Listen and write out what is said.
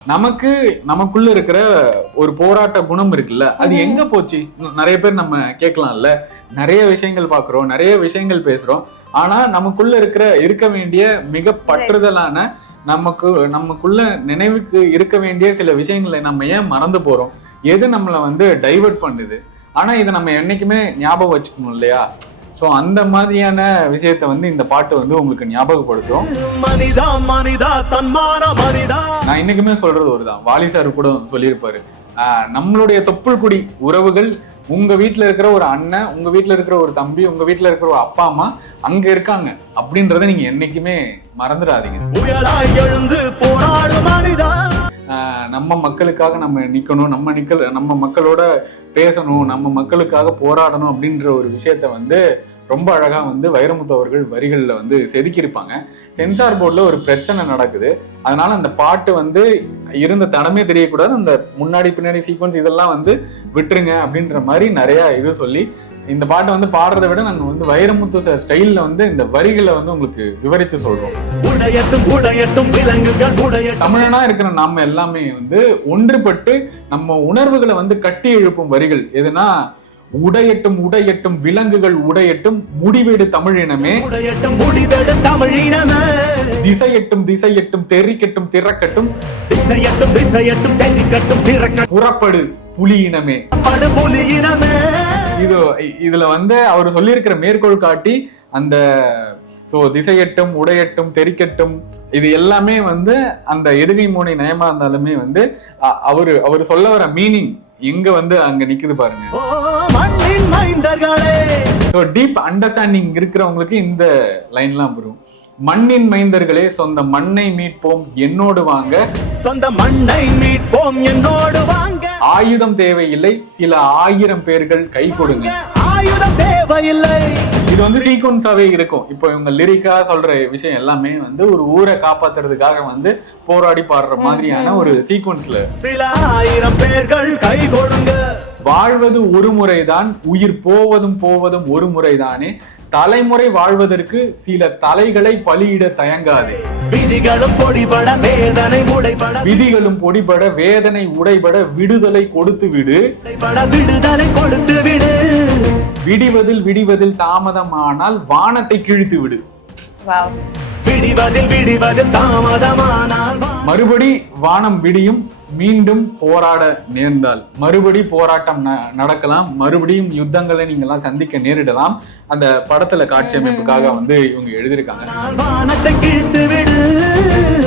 நமக்குள்ள இருக்கிற ஒரு போராட்ட குணம் இருக்குல்ல, அது எங்க போச்சு? நிறைய பேர் நம்ம கேட்கலாம்ல. நிறைய விஷயங்கள் பாக்குறோம், நிறைய விஷயங்கள் பேசுறோம். ஆனா நமக்குள்ள இருக்க வேண்டிய மிக பற்றுதலான நமக்குள்ள நினைவுக்கு இருக்க வேண்டிய சில விஷயங்களை நம்ம ஏன் மறந்து போறோம்? எது நம்மளை டைவர்ட் பண்ணுது? ஆனா இதை நம்ம என்னைக்குமே ஞாபகம் வச்சுக்கணும் இல்லையா? சோ அந்த மாதிரியான விஷயத்த இந்த பாட்டு உங்களுக்கு ஞாபகப்படுத்தும். நான் இன்னைக்குமே சொல்றது ஒருதான். வாலி சார் கூட சொல்லியிருப்பாரு, நம்மளுடைய தொப்புள் குடி உறவுகள் உங்க வீட்டுல இருக்கிற ஒரு அண்ணன், உங்க வீட்டுல இருக்கிற ஒரு தம்பி, உங்க வீட்டுல இருக்கிற ஒரு அப்பா அம்மா அங்க இருக்காங்க அப்படின்றத நீங்க என்னைக்குமே மறந்துடாதீங்க. நம்ம மக்களுக்காக நம்ம நிக்கணும், நம்ம மக்களோட பேசணும், நம்ம மக்களுக்காக போராடணும் அப்படின்ற ஒரு விஷயத்த ரொம்ப அழகா வைரமுத்து அவர்கள் வரிகள்ல செதுக்கியிருப்பாங்க. சென்சார் போர்டுல ஒரு பிரச்சனை நடக்குது. அதனால அந்த பாட்டு இருந்த தடமே தெரியக்கூடாது, அந்த முன்னாடி பின்னாடி சீக்வன்ஸ் இதெல்லாம் விட்டுருங்க அப்படின்ற மாதிரி நிறைய இது சொல்லி இந்த பாட்டை பாடுறதை விட நாங்க வைரமுத்து சார் ஸ்டைல்ல இந்த வரிகளை உங்களுக்கு விவரிச்சு சொல்றோம். தமிழனா இருக்கிற நாம எல்லாமே ஒன்றுபட்டு நம்ம உணர்வுகளை கட்டி எழுப்பும் வரிகள் எதுனா, உடையட்டும் உடையட்டும் விலங்குகள் உடையட்டும் முடிவெடு தமிழினமே, திசையட்டும் திசையட்டும் தெரிக்கட்டும் திறக்கட்டும், புறப்படு புலியினமே. இதுல அவர் சொல்லியிருக்கிற மேற்கோள் காட்டி அந்த திசையட்டும் உடையட்டும் தெரிக்கட்டும் இது எல்லாமே அந்த எதுகை மோனை நயமா இருந்தாலுமே அவரு சொல்ல வர மீனிங் எங்க அங்க நிக்குது பாருங்க. டீப் அண்டர்ஸ்டாண்டிங் இருக்கிறவங்களுக்கு இந்த லைன்லாம் வரும். மண்ணின் மைந்தர்களே சொந்த மண்ணை மீட்போம் என்னோடு வாங்க, சொந்த மண்ணை மீட்போம் என்னோடு வாங்க, ஆயுதம் தேவையில்லை சில 1000 பேர்கள் கை கொடுங்க, ஆயுதம் தேவையில்லை. இது சீக்வன்ஸாவே இருக்கும். இப்போ இவங்க லிரிக்கா சொல்ற விஷயம் எல்லாமே ஒரு ஊரை காப்பாத்துறதுக்காக போராடி பாடுற மாதிரியான ஒரு சீக்வன்ஸ்ல, சில 1000 பேர்கள் கை கொடுங்க, வாழ்வது ஒரு முறைதான், உயிர் போவதும் ஒரு முறைதானே, தலைமுறை வாழ்வதற்கு சில தலைகளை பலியிட தயங்காது, விதிகளும் பொடிபட வேதனை உடைபட, விதிகளும் பொடிபட வேதனை உடைபட விடுதலை கொடுத்து விடு, விடுதலை கொடுத்து விடு, விடிவதில் தாமதமானால் வானத்தை கிழித்து விடு, விடிவதில் தாமதமானால் மறுபடி வானம் விடியும், மீண்டும் போராட நேர்ந்தால் மறுபடி போராட்டம் நடக்கலாம், மறுபடியும் யுத்தங்களை நீங்கெல்லாம் சந்திக்க நேரிடலாம். அந்த படத்துல காட்சி அமைப்புக்காக இவங்க எழுதியிருக்காங்க.